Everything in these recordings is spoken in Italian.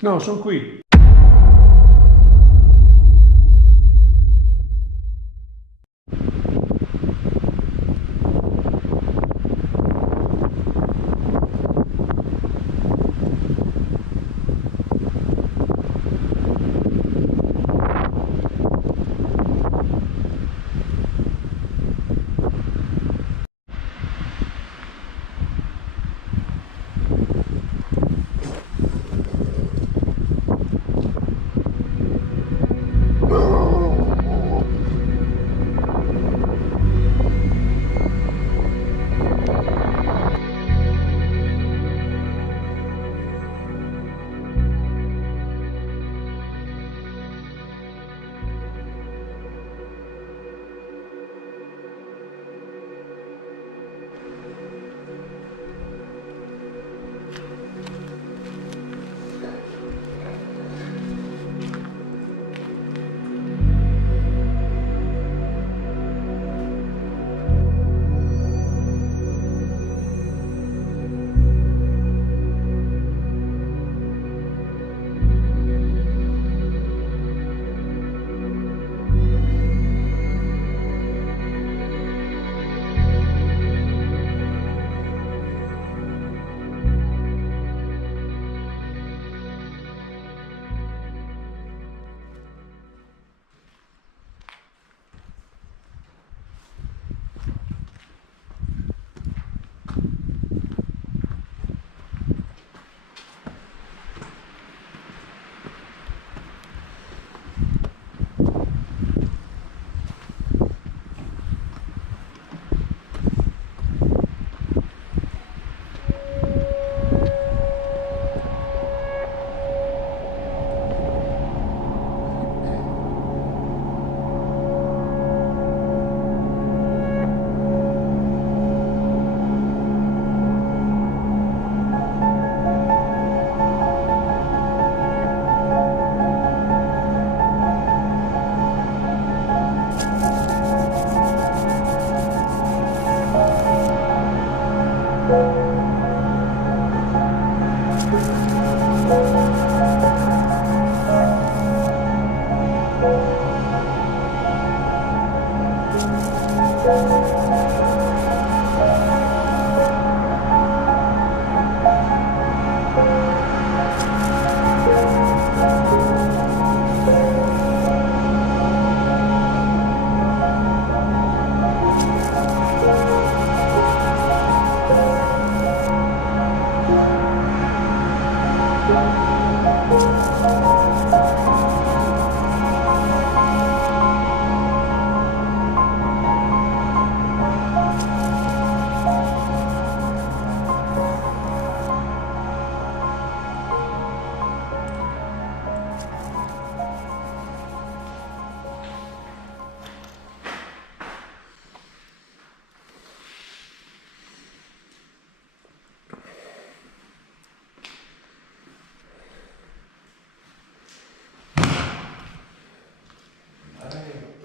No, sono qui.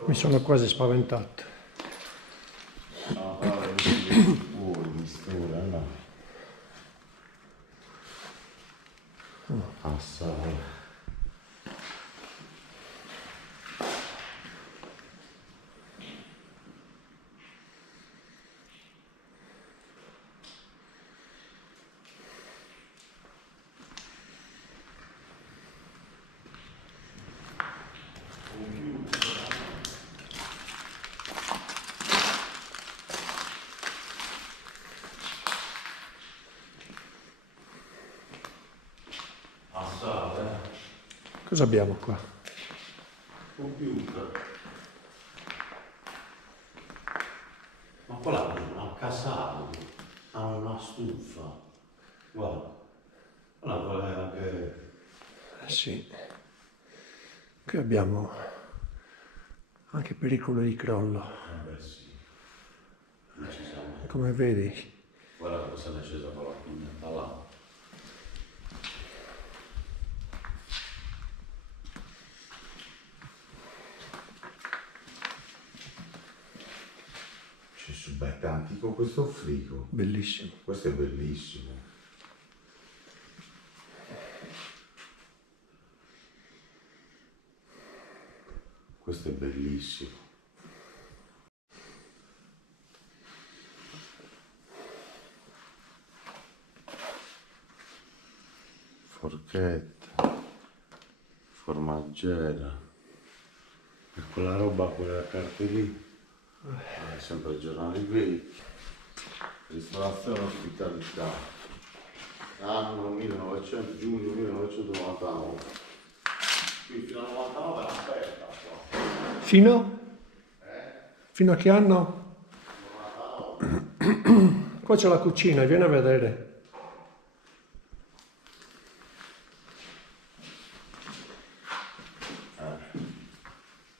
Mi sono quasi spaventato. No, però fuori, mistura, no. Assai. Cosa abbiamo qua? Computer. Ma qua la una casale, ha una stufa. Guarda, quella è anche... Sì. Qui abbiamo anche pericolo di crollo. Beh sì, decisamente. Come vedi, Guarda cosa ne è scesa con la pineta là. C'è subito antico questo frigo. bellissimo. Questo è bellissimo. Questo è bellissimo. Forchetta, formaggera. E quella roba, quella carte lì. È sempre giornali vecchi. Ristorazione e ospitalità. Anno 1900, giugno 1999. Qui fino al 99 era aperta qua. Fino? Fino a che anno? 99. Qua c'è la cucina, vieni a vedere.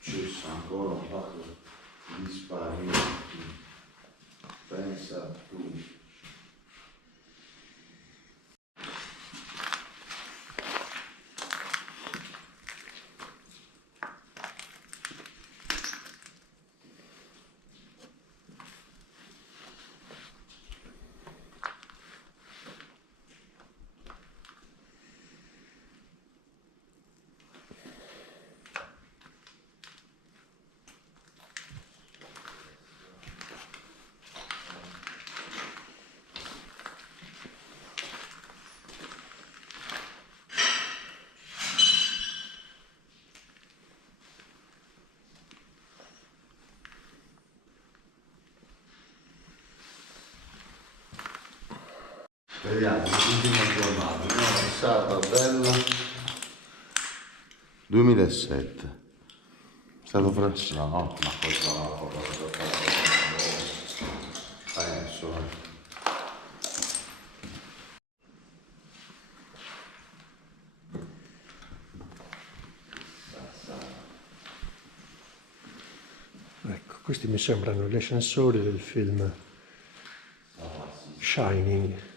Ci sono ancora un fatto di sparimenti. Pensa tu. Vediamo l'ultima giornata, prima passata bella 2007. È stato fresco, no? Ma questa è una cosa penso. Ecco, questi mi sembrano gli ascensori del film Shining.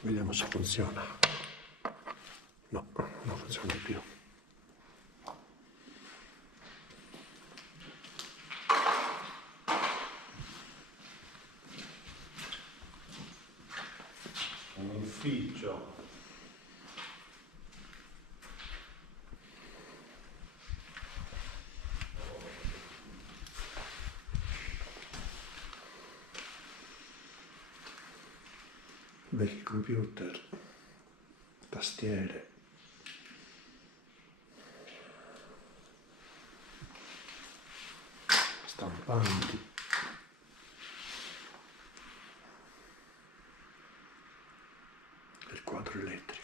Vediamo se funziona. No, non funziona più. Un ufficio. Vecchi computer, tastiere. Stampanti. Il quadro elettrico.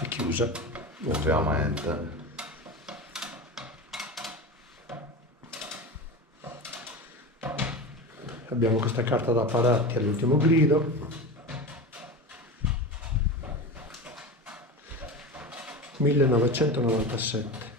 È chiusa. Ovviamente. Abbiamo questa carta d'apparati all'ultimo grido. 1997.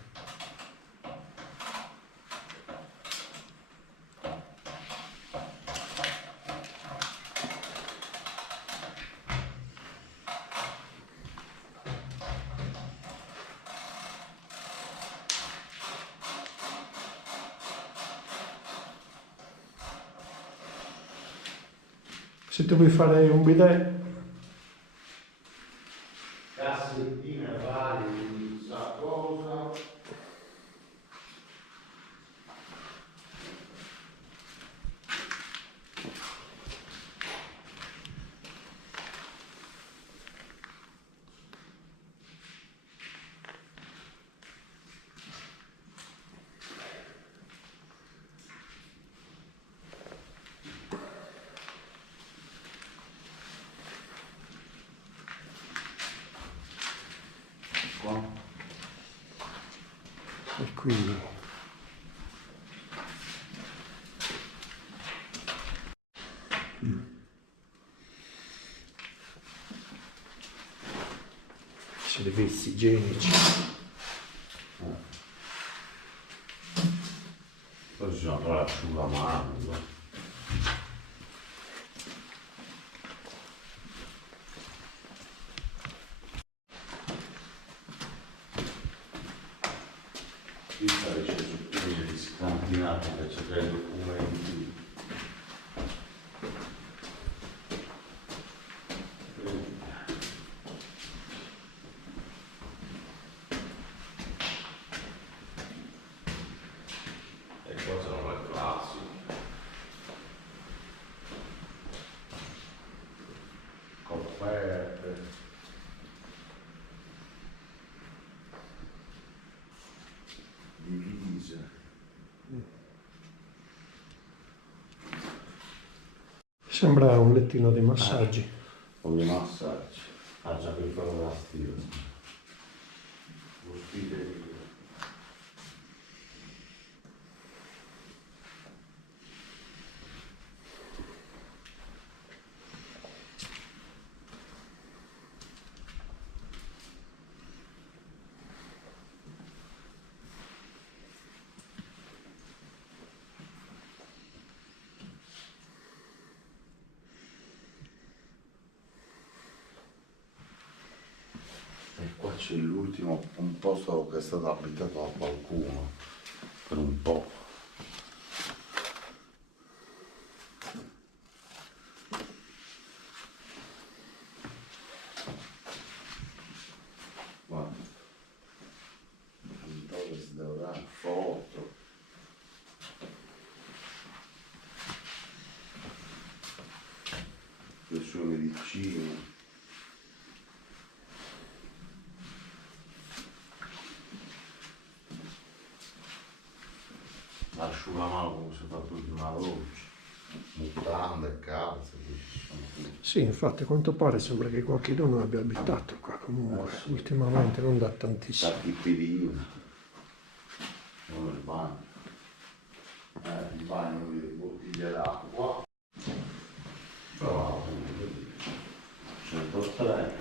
Se tu vuoi fare un bidet, Cassettine varie, sa cosa. Qua. e qui servizi igienici. Poi ci sono ancora l'asciugamano. che c'è dei documenti. E qua sono le classi. Cofferte. Divise. Sembra un lettino di massaggi. Con i massaggi. Ah già per fare la stila. Lo stile mio. E qua c'è l'ultimo, un posto che è stato abitato da qualcuno per un po'. Guarda, Torres Deodar, foto. Le sue medicine. L'asciugamano come si fa l'ultima doccia, mutande, calze, Sì, infatti a quanto pare sembra che qualcuno abbia abitato qua comunque, sì. ultimamente non da tantissimo. tachipirina, non il bagno, il bagno di bottiglie d'acqua, però appunto 103,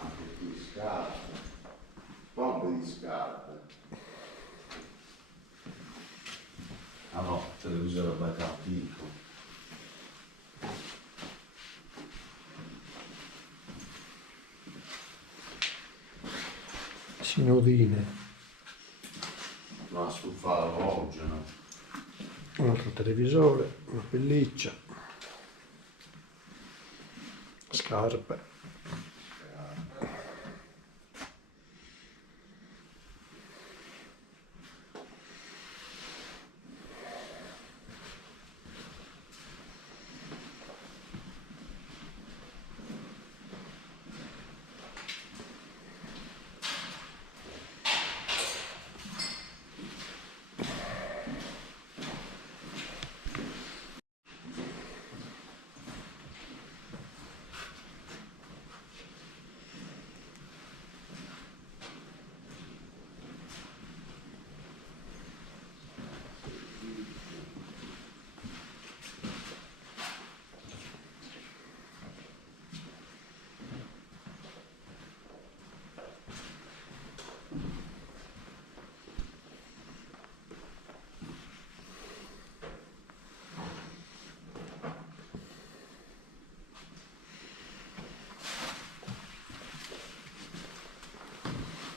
anche qui scarpe, pompe di scarpe. Ah no, televisore becca antico. Sinodine, Una stufa all'orogeno. un altro televisore, una pelliccia, scarpe.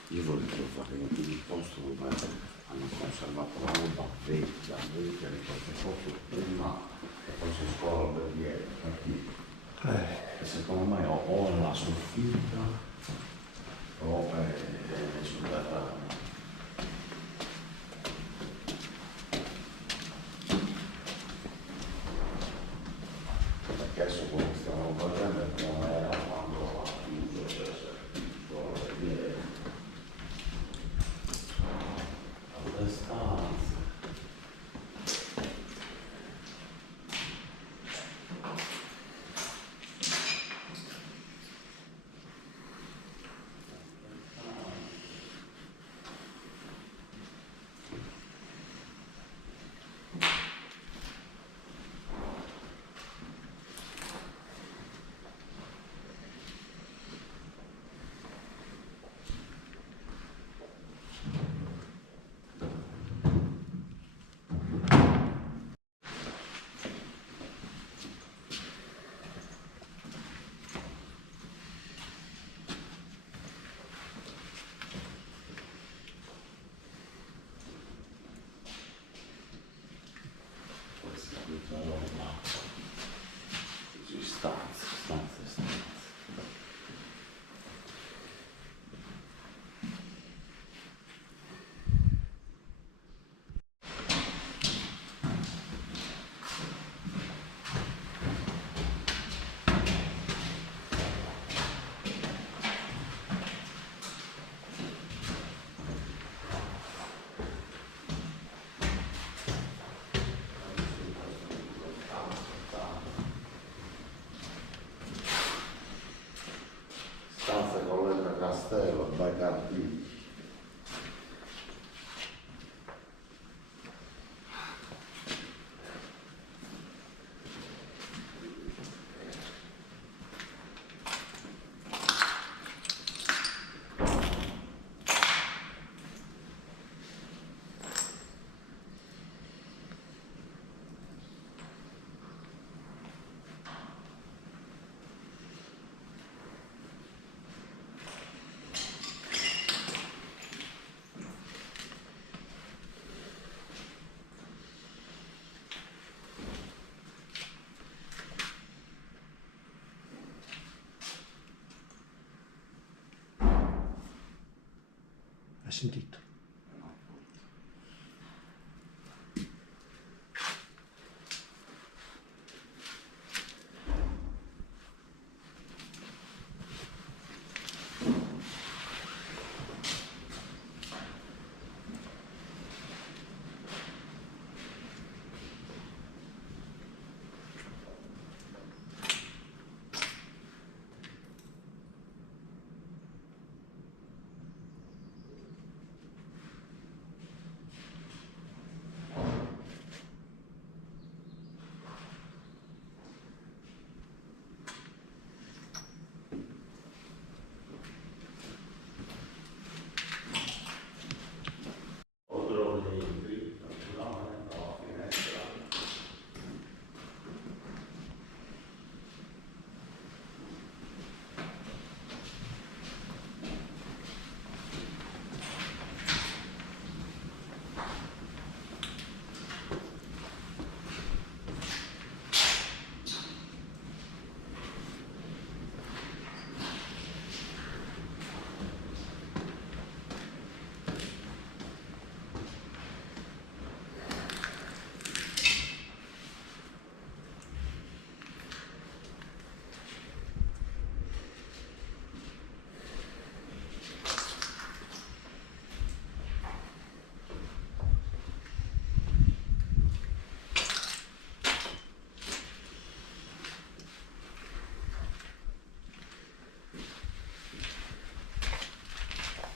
Io vorrei fare un posto dove hanno conservato la roba vecchia, vecchia di qualche posto prima che fosse scuola per dietro, capito? E secondo me o è la soffitta o è sul terreno. Perché adesso quello che stiamo facendo è come era quando ha chiuso, cioè scuola per dietro. Le stanze. sentito.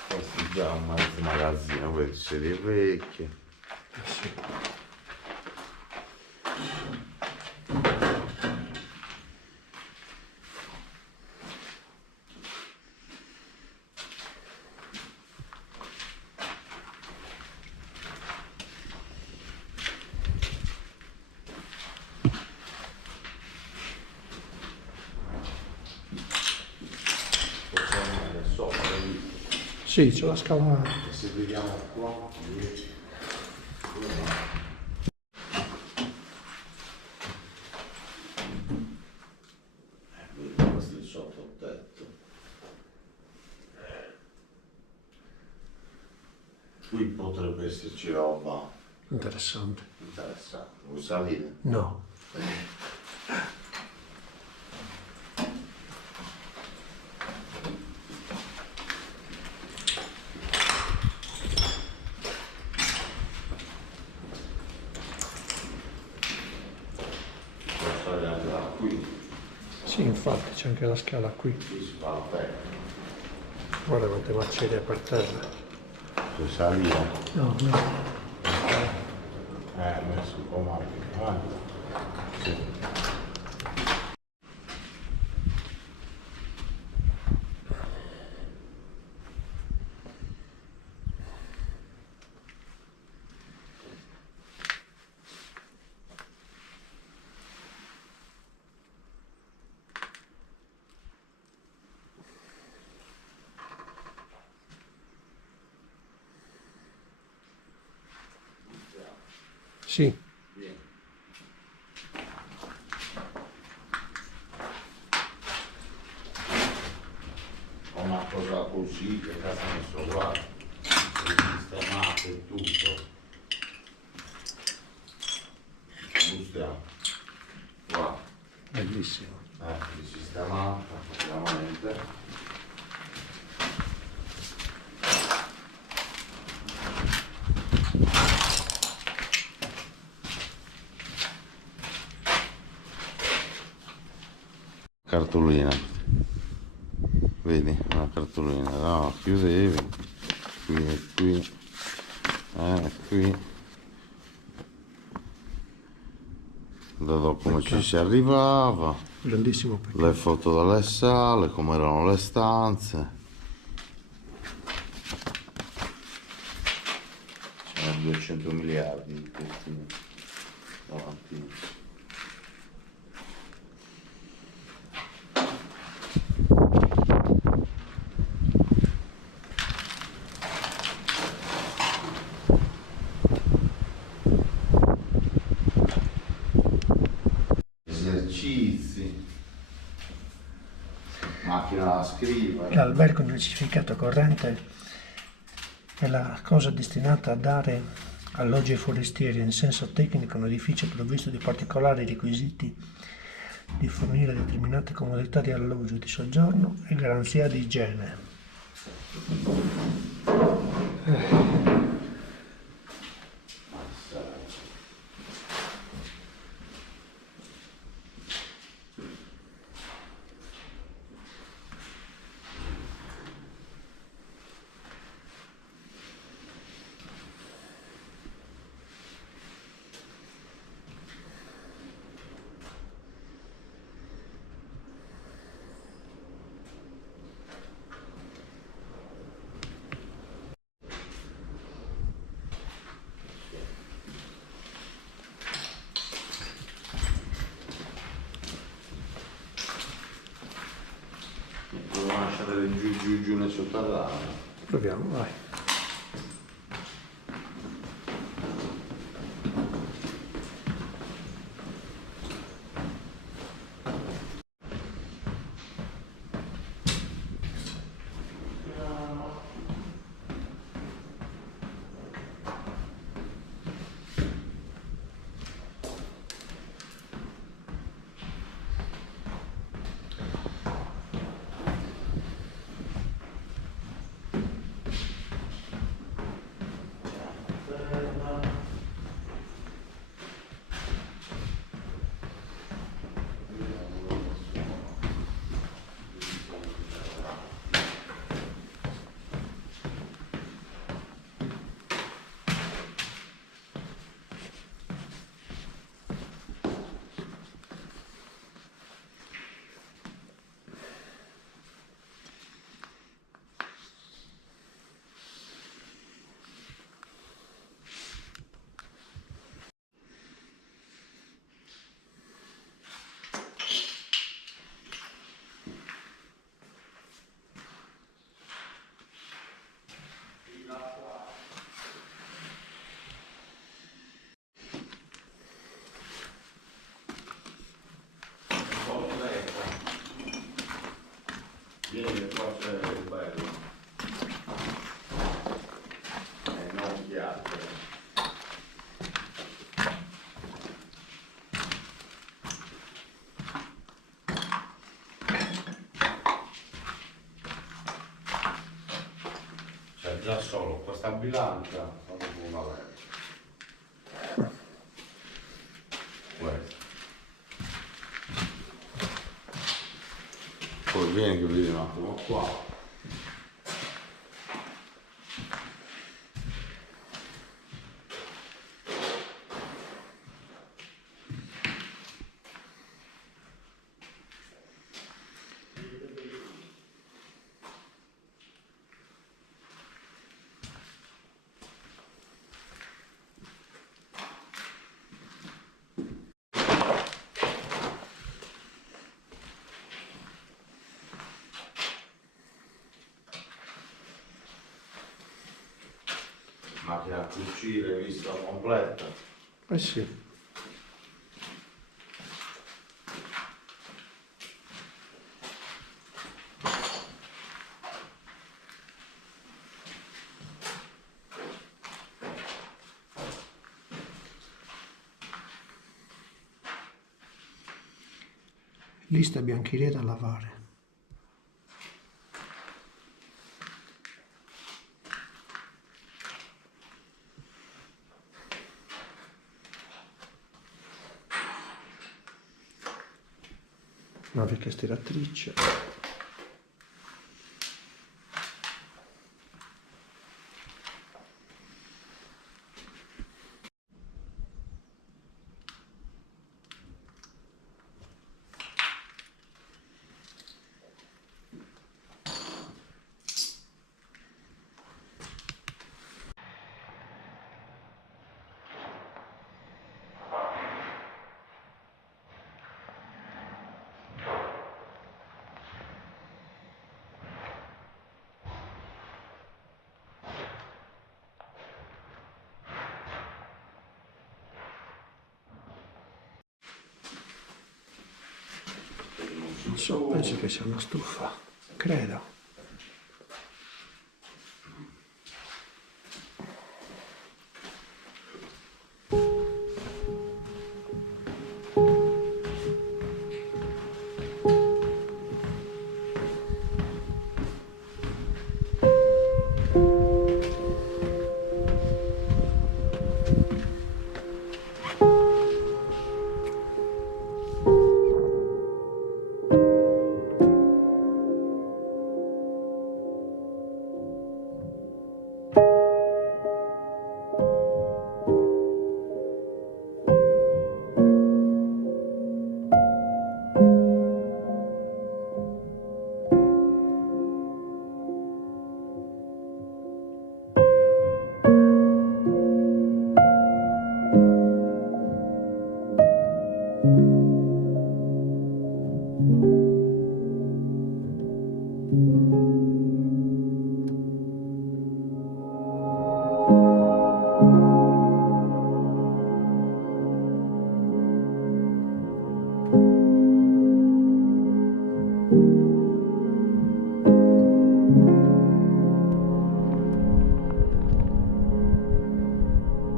Questo è già un mezzo magazzino, vedi, serie vecchie. Sì. Sì, c'è la scala. Se vediamo qua, vedi questo è sotto il tetto. Qui potrebbe esserci roba Interessante. interessante. Vuoi salire? No. Puoi salire anche da qui. Sì, infatti c'è anche la scala qui. Qui si fa aperto. Guarda quante macerie per terra. Puoi salire? No, no. Messo un po' male. Sì. Sì. Vieni. Ho una cosa così che cazzo ne so, guarda, sistemato e tutto. Bustiamo. Guarda, Bellissimo. risistemata, ovviamente. Cartolina, vedi una cartolina, no, chiudevi qui e qui da dopo come ci si arrivava, Grandissimo peccato. le foto delle sale, come erano le stanze, c'erano 200 miliardi di questi davanti. Esercizi, macchina da scrivere. L'albergo non è specificato corrente È la cosa destinata a dare alloggi ai forestieri in senso tecnico un edificio provvisto di particolari requisiti di fornire determinate comodità di alloggio, di soggiorno e garanzia di igiene. Devo lasciare giù nel sotterraneo. Proviamo, vai. Vieni, qua c'è il bello. Non piace. C'è già solo questa bilancia, vado con una leva. Questa. Poi vieni che vedi un attimo qua. Macchina a cucire vista completa. Eh sì. Lista biancheria da lavare. Una vecchia stiratrice. Non so, penso che sia una stufa, credo.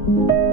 Thank